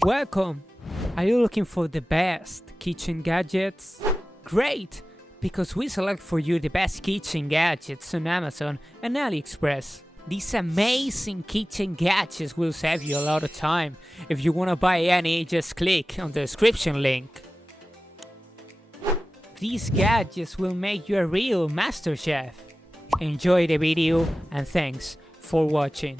Welcome! Are you looking for the best kitchen gadgets? Great! Because we select for you the best kitchen gadgets on Amazon and AliExpress. These amazing kitchen gadgets will save you a lot of time. If you want to buy any, just click on the description link. These gadgets will make you a real master chef. Enjoy the video and thanks for watching.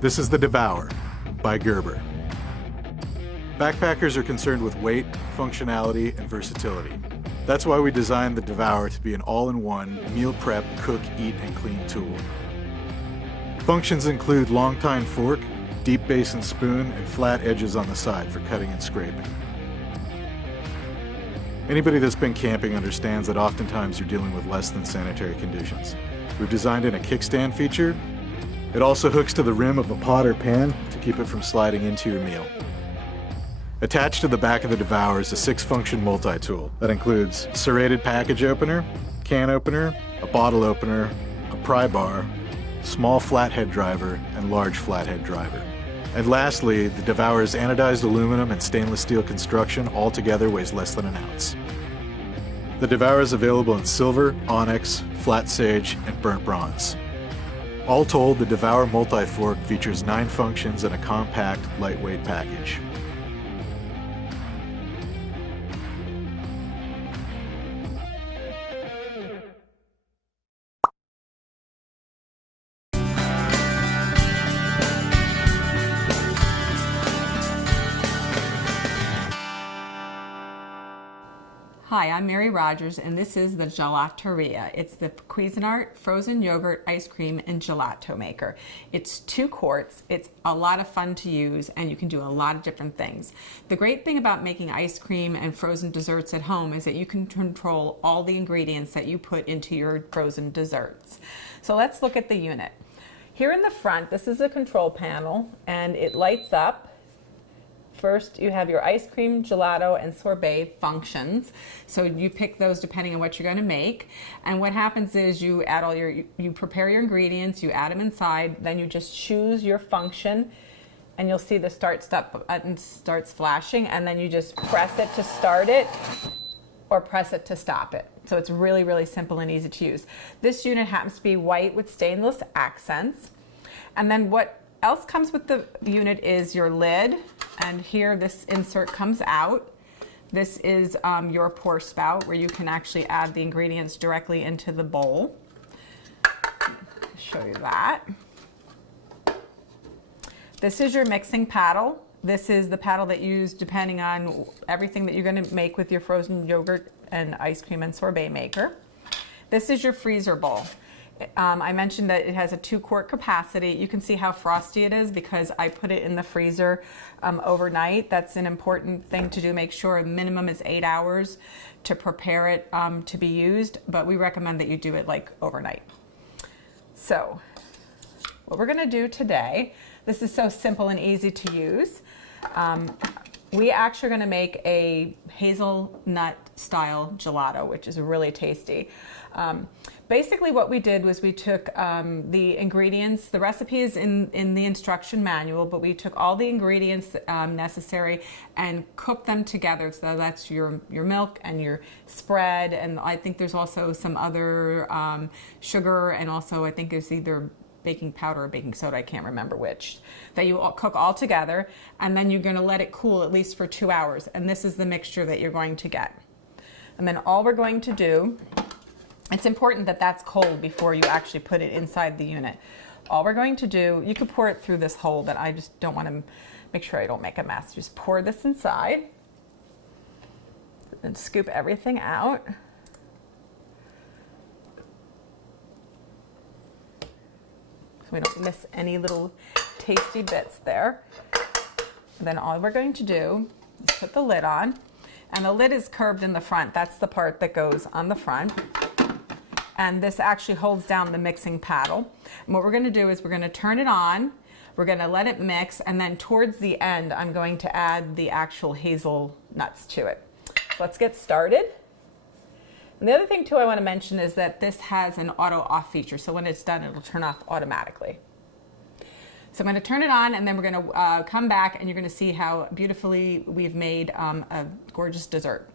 This is the Devour by Gerber. Backpackers are concerned with weight, functionality, and versatility. That's why we designed the Devour to be an all-in-one meal prep, cook, eat, and clean tool. Functions include long tine fork, deep basin spoon, and flat edges on the side for cutting and scraping. Anybody that's been camping understands that oftentimes you're dealing with less than sanitary conditions. We've designed in a kickstand feature. It also hooks to the rim of a pot or pan to keep it from sliding into your meal. Attached to the back of the Devour is a 6-function multi-tool that includes a serrated package opener, can opener, a bottle opener, a pry bar, small flathead driver, and large flathead driver. And lastly, the Devour's anodized aluminum and stainless steel construction altogether weighs less than an ounce. The Devour is available in silver, onyx, flat sage, and burnt bronze. All told, the Devour multi-fork features 9 functions and a compact, lightweight package. Hi, I'm Mary Rogers, and this is the Gelateria. It's the Cuisinart frozen yogurt, ice cream, and gelato maker. It's 2 quarts. It's a lot of fun to use, and you can do a lot of different things. The great thing about making ice cream and frozen desserts at home is that you can control all the ingredients that you put into your frozen desserts. So let's look at the unit. Here in the front, this is a control panel, and it lights up. First, you have your ice cream, gelato, and sorbet functions. So you pick those depending on what you're going to make. And what happens is you add you prepare your ingredients, you add them inside, then you just choose your function, and you'll see the start button starts flashing, and then you just press it to start it or press it to stop it. So it's really, really simple and easy to use. This unit happens to be white with stainless accents. And then what else comes with the unit is your lid, and here this insert comes out. This is your pour spout where you can actually add the ingredients directly into the bowl. I'll show you that. This is your mixing paddle. This is the paddle that you use depending on everything that you're going to make with your frozen yogurt and ice cream and sorbet maker. This is your freezer bowl. I mentioned that it has a 2-quart capacity. You can see how frosty it is because I put it in the freezer overnight. That's an important thing to do. Make sure a minimum is 8 hours to prepare it to be used, but we recommend that you do it like overnight. So what we're going to do today, this is so simple and easy to use. we actually are going to make a hazelnut style gelato, which is really tasty. Basically what we did was we took the ingredients, the recipe is in the instruction manual, but we took all the ingredients necessary and cooked them together. So that's your milk and your spread, and I think there's also some other sugar, and also I think there's either baking powder or baking soda, I can't remember which, that you cook all together, and then you're going to let it cool at least for 2 hours, and this is the mixture that you're going to get. And then all we're going to do, it's important that that's cold before you actually put it inside the unit. All we're going to do, you could pour it through this hole, but I just don't want to make sure I don't make a mess. Just pour this inside and scoop everything out. So we don't miss any little tasty bits there. And then all we're going to do is put the lid on, and the lid is curved in the front. That's the part that goes on the front. And this actually holds down the mixing paddle. And what we're going to do is we're going to turn it on, we're going to let it mix, and then towards the end I'm going to add the actual hazelnuts to it. So let's get started. And the other thing too I want to mention is that this has an auto off feature, so when it's done it'll turn off automatically. So I'm going to turn it on, and then we're going to come back and you're going to see how beautifully we've made a gorgeous dessert.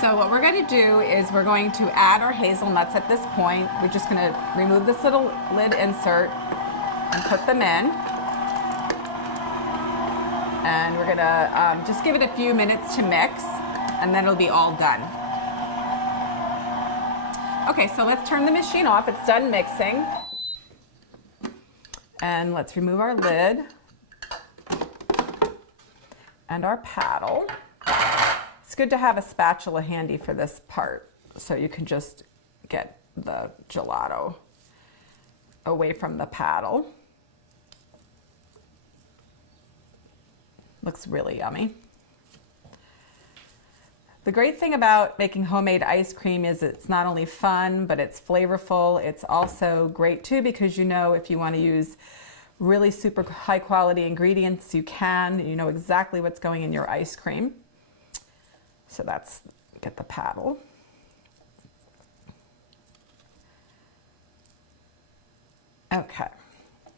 So what we're going to do is we're going to add our hazelnuts at this point. We're just going to remove this little lid insert and put them in. And we're going to just give it a few minutes to mix, and then it'll be all done. Okay, so let's turn the machine off. It's done mixing. And let's remove our lid and our paddle. It's good to have a spatula handy for this part, so you can just get the gelato away from the paddle. Looks really yummy. The great thing about making homemade ice cream is it's not only fun, but it's flavorful. It's also great too, because you know if you want to use really super high quality ingredients, you can. You know exactly what's going in your ice cream. So that's, get the paddle. Okay,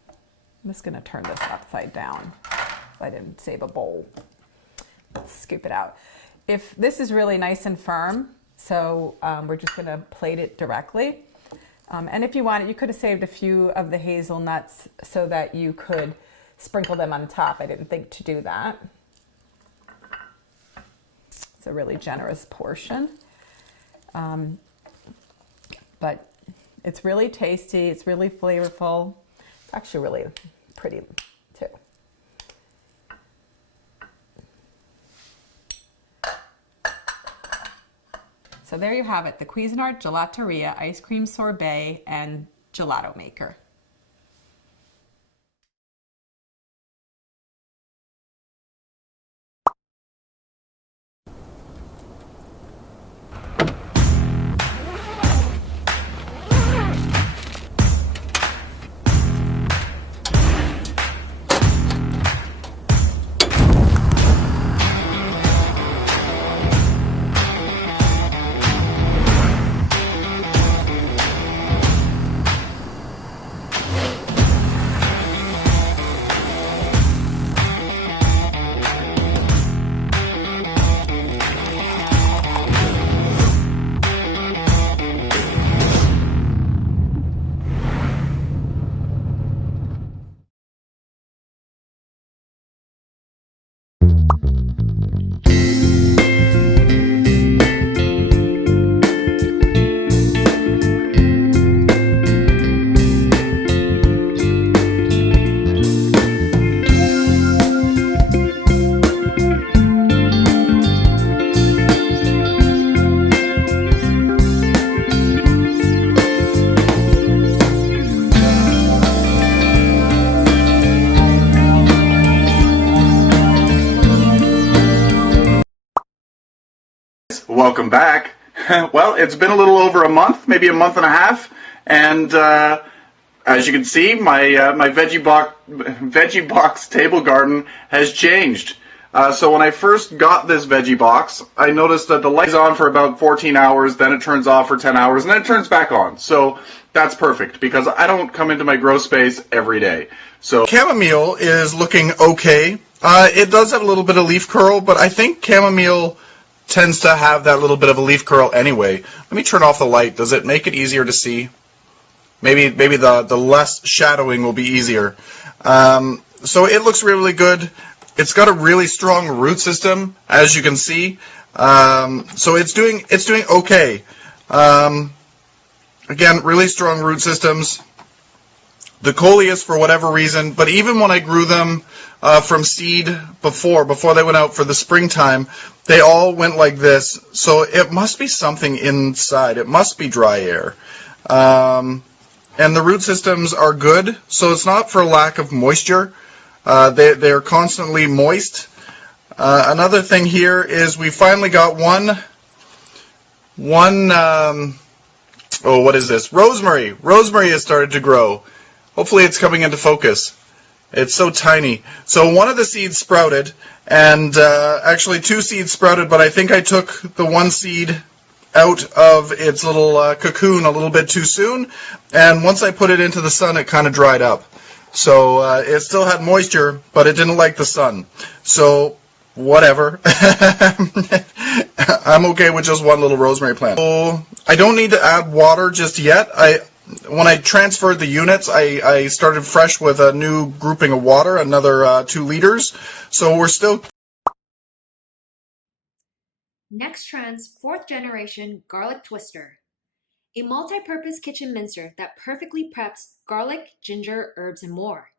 I'm just gonna turn this upside down. I didn't save a bowl. Let's scoop it out. If this is really nice and firm, so we're just gonna plate it directly. And if you want it, you could have saved a few of the hazelnuts so that you could sprinkle them on top. I didn't think to do that. It's a really generous portion, but it's really tasty, it's really flavorful. It's actually really pretty too. So there you have it, the Cuisinart Gelateria Ice Cream Sorbet and Gelato Maker. Welcome back. Well, it's been a little over a month, maybe a month and a half, and As you can see, my veggie box table garden has changed. So when I first got this veggie box, I noticed that the light is on for about 14 hours, then it turns off for 10 hours, and then it turns back on. So that's perfect, because I don't come into my grow space every day. So chamomile is looking okay. It does have a little bit of leaf curl, but I think chamomile tends to have that little bit of a leaf curl anyway. Let me turn off the light. Does it make it easier to see? Maybe the less shadowing will be easier. So it looks really good. It's got a really strong root system, as you can see. So it's doing okay. Again, really strong root systems. The coleus, for whatever reason, but even when I grew them from seed before they went out for the springtime, they all went like this. So it must be something inside. It must be dry air. And the root systems are good, so it's not for lack of moisture. They're constantly moist. Another thing here is we finally got what is this? Rosemary. Rosemary has started to grow. Hopefully it's coming into focus. It's so tiny. So one of the seeds sprouted, and actually two seeds sprouted, but I think I took the one seed out of its little cocoon a little bit too soon, and once I put it into the sun, it kind of dried up. So it still had moisture, but it didn't like the sun. So whatever. I'm okay with just one little rosemary plant. So I don't need to add water just yet. When I transferred the units, I started fresh with a new grouping of water, another 2 liters. So we're still... Nextrend's 4th generation garlic twister, a multi-purpose kitchen mincer that perfectly preps garlic, ginger, herbs, and more.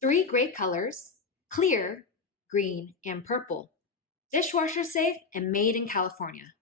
3 great colors: clear, green, and purple. Dishwasher safe and made in California.